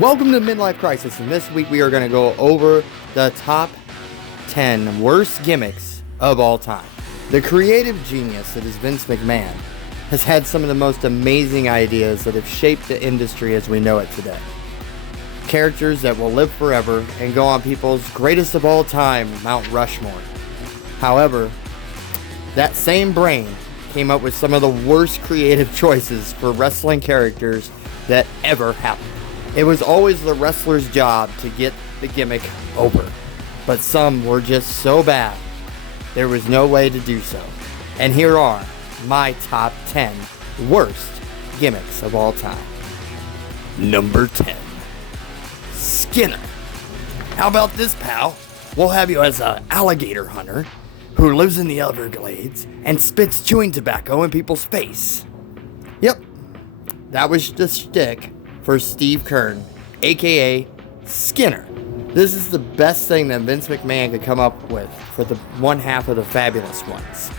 Welcome to Midlife Crisis, and this week we are going to go over the top 10 worst gimmicks of all time. The creative genius that is Vince McMahon has had some of the most amazing ideas that have shaped the industry as we know it today. Characters that will live forever and go on people's greatest of all time Mount Rushmore. However, that same brain came up with some of the worst creative choices for wrestling characters that ever happened. It was always the wrestler's job to get the gimmick over, but some were just so bad, there was no way to do so. And here are my top 10 worst gimmicks of all time. Number 10. Skinner. How about this, pal? We'll have you as an alligator hunter who lives in the Everglades and spits chewing tobacco in people's face. Yep, that was the shtick for Steve Keirn, aka Skinner. This is the best thing that Vince McMahon could come up with for the one half of the Fabulous Ones.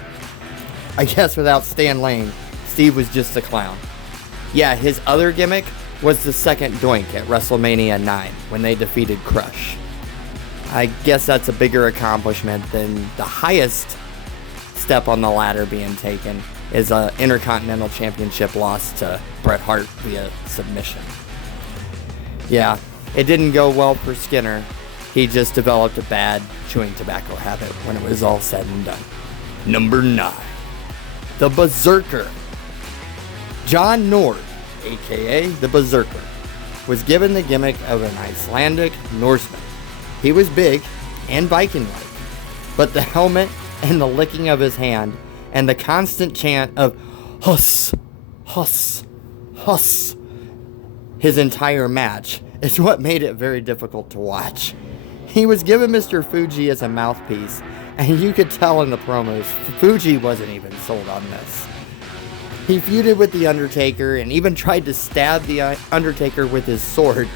I guess without Stan Lane, Steve was just a clown. Yeah, his other gimmick was the second doink at WrestleMania 9 when they defeated Crush. I guess that's a bigger accomplishment than the highest step on the ladder being taken is an Intercontinental Championship loss to Bret Hart via submission. Yeah, it didn't go well for Skinner. He just developed a bad chewing tobacco habit when it was all said and done. Number 9. The Berserker. John Nord, aka the Berserker, was given the gimmick of an Icelandic Norseman. He was big and Viking-like, but the helmet and the licking of his hand and the constant chant of "Huss, Huss, Huss" his entire match is what made it very difficult to watch. He was given Mr. Fuji as a mouthpiece, and you could tell in the promos, Fuji wasn't even sold on this. He feuded with The Undertaker and even tried to stab The Undertaker with his sword.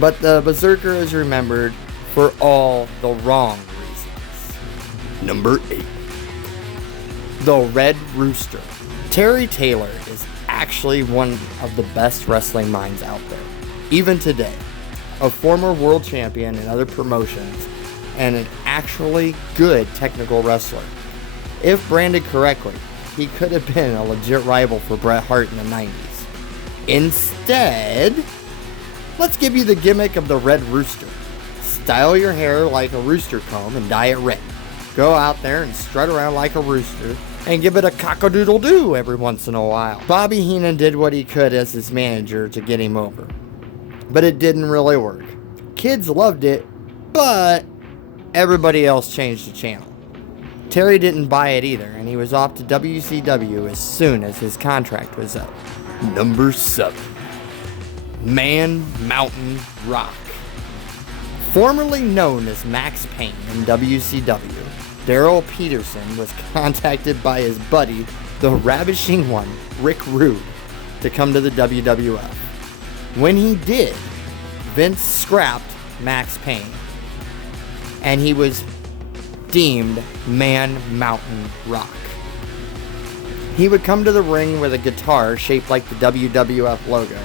But the Berserker is remembered for all the wrong reasons. Number 8. The Red Rooster. Terry Taylor is actually one of the best wrestling minds out there, even today. A former world champion in other promotions, and an actually good technical wrestler. If branded correctly, he could have been a legit rival for Bret Hart in the 90s. Instead, let's give you the gimmick of the Red Rooster. Style your hair like a rooster comb and dye it red. Go out there and strut around like a rooster and give it a cock-a-doodle-doo every once in a while. Bobby Heenan did what he could as his manager to get him over, but it didn't really work. Kids loved it, but everybody else changed the channel. Terry didn't buy it either, and he was off to WCW as soon as his contract was up. Number 7. Man Mountain Rock. Formerly known as Max Payne in WCW, Darrell Peterson was contacted by his buddy, the Ravishing One, Rick Rude, to come to the WWF. When he did, Vince scrapped Max Payne, and he was deemed Man Mountain Rock. He would come to the ring with a guitar shaped like the WWF logo,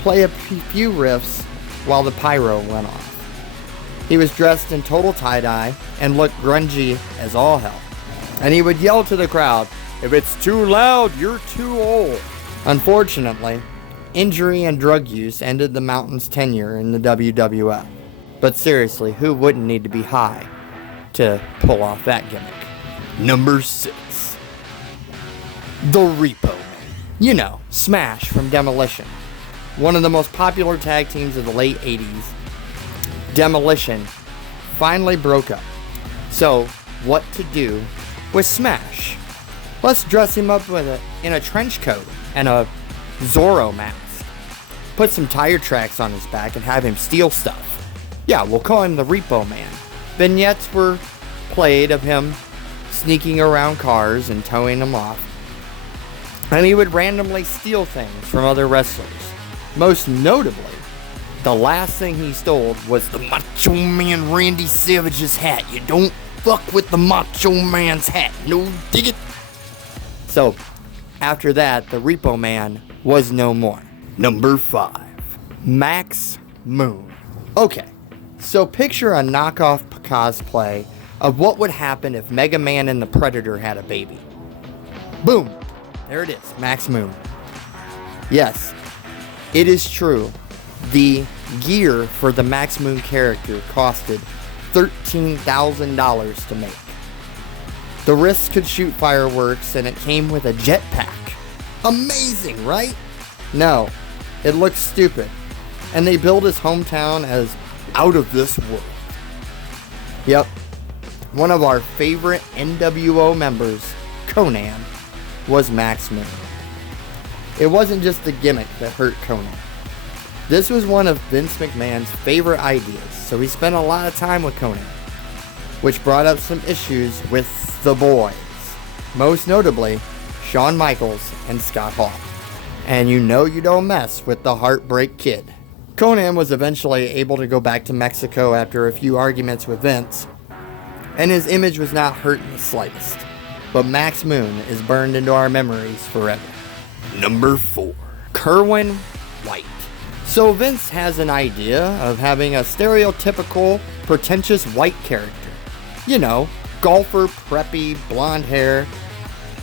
play a few riffs while the pyro went off. He was dressed in total tie-dye and looked grungy as all hell. And he would yell to the crowd, "If it's too loud, you're too old." Unfortunately, injury and drug use ended the Mountain's tenure in the WWF. But seriously, who wouldn't need to be high to pull off that gimmick? Number 6. The Repo Man. You know, Smash from Demolition. One of the most popular tag teams of the late 80s. Demolition finally broke up. So, what to do with Smash? Let's dress him up in a trench coat and a Zorro mask. Put some tire tracks on his back and have him steal stuff. Yeah, we'll call him the Repo Man. Vignettes were played of him sneaking around cars and towing them off. And he would randomly steal things from other wrestlers. Most notably, the last thing he stole was the Macho Man Randy Savage's hat. You don't fuck with the Macho Man's hat. No dig it. So, after that, the Repo Man was no more. Number 5. Max Moon. Okay, so picture a knockoff cosplay of what would happen if Mega Man and the Predator had a baby. Boom! There it is, Max Moon. Yes, it is true. The gear for the Max Moon character costed $13,000 to make. The wrist could shoot fireworks and it came with a jetpack. Amazing, right? No, it looks stupid. And they billed his hometown as out of this world. Yep, one of our favorite NWO members, Conan, was Max Moon. It wasn't just the gimmick that hurt Conan. This was one of Vince McMahon's favorite ideas, so he spent a lot of time with Conan, which brought up some issues with the boys, most notably Shawn Michaels and Scott Hall. And you know you don't mess with the Heartbreak Kid. Conan was eventually able to go back to Mexico after a few arguments with Vince, and his image was not hurt in the slightest. But Max Moon is burned into our memories forever. Number 4. Kerwin White. So Vince has an idea of having a stereotypical, pretentious white character. You know, golfer, preppy, blonde hair,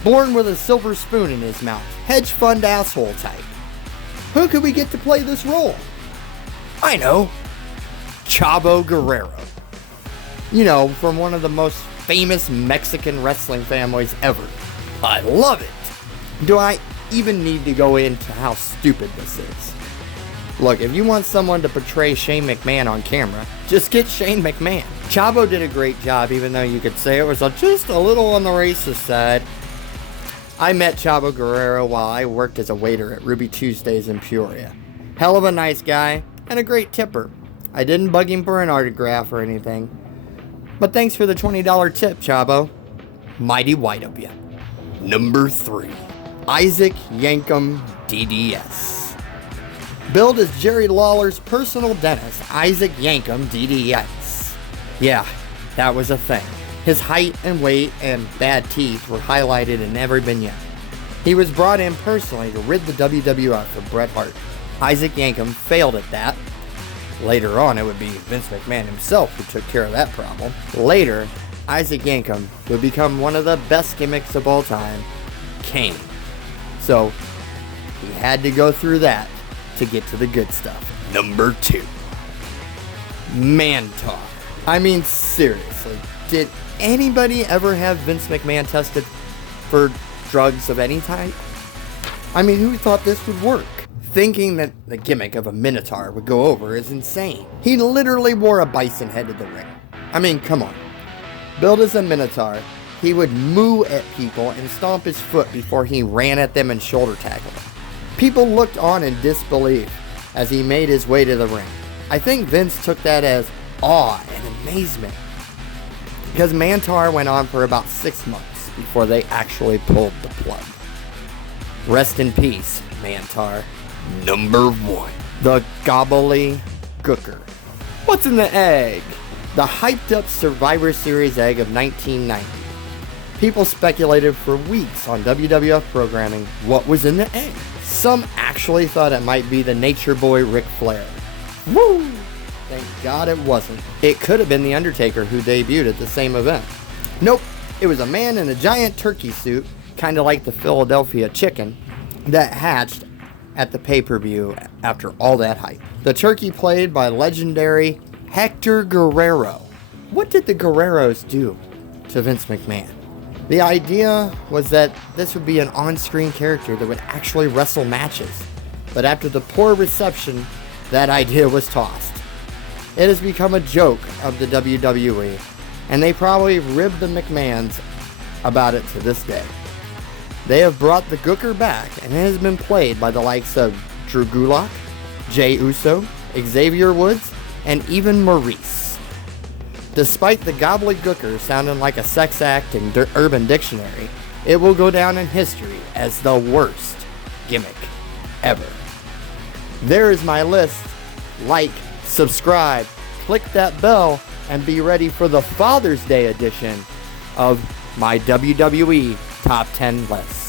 born with a silver spoon in his mouth, hedge fund asshole type. Who could we get to play this role? I know, Chavo Guerrero. You know, from one of the most famous Mexican wrestling families ever. I love it. Do I even need to go into how stupid this is? Look, if you want someone to portray Shane McMahon on camera, just get Shane McMahon. Chavo did a great job, even though you could say it was just a little on the racist side. I met Chavo Guerrero while I worked as a waiter at Ruby Tuesdays in Peoria. Hell of a nice guy, and a great tipper. I didn't bug him for an autograph or anything. But thanks for the $20 tip, Chavo. Mighty white of you. Number 3. Isaac Yankem DDS. Billed as Jerry Lawler's personal dentist, Isaac Yankem DDS. Yeah, that was a thing. His height and weight and bad teeth were highlighted in every vignette. He was brought in personally to rid the WWF of Bret Hart. Isaac Yankem failed at that. Later on, it would be Vince McMahon himself who took care of that problem. Later, Isaac Yankem would become one of the best gimmicks of all time, Kane. So, he had to go through that to get to the good stuff. Number 2. Mantar. I mean, seriously, did anybody ever have Vince McMahon tested for drugs of any type? I mean, who thought this would work? Thinking that the gimmick of a Minotaur would go over is insane. He literally wore a bison head to the ring. I mean, come on. Billed as a Minotaur, he would moo at people and stomp his foot before he ran at them and shoulder tackled them. People looked on in disbelief as he made his way to the ring. I think Vince took that as awe and amazement, because Mantar went on for about 6 months before they actually pulled the plug. Rest in peace, Mantar. Number 1. The Gobbledygooker. What's in the egg? The hyped up Survivor Series egg of 1990. People speculated for weeks on WWF programming what was in the egg. Some actually thought it might be the Nature Boy Ric Flair. Woo! Thank God it wasn't. It could have been The Undertaker who debuted at the same event. Nope, it was a man in a giant turkey suit, kind of like the Philadelphia Chicken, that hatched at the pay-per-view after all that hype. The turkey played by legendary Hector Guerrero. What did the Guerreros do to Vince McMahon? The idea was that this would be an on-screen character that would actually wrestle matches. But after the poor reception, that idea was tossed. It has become a joke of the WWE, and they probably ribbed the McMahons about it to this day. They have brought the Gooker back, and it has been played by the likes of Drew Gulak, Jey Uso, Xavier Woods, and even Maurice. Despite the Gobbledygooker sounding like a sex act in Urban Dictionary, it will go down in history as the worst gimmick ever. There is my list. Like, subscribe, click that bell, and be ready for the Father's Day edition of my WWE Top 10 list.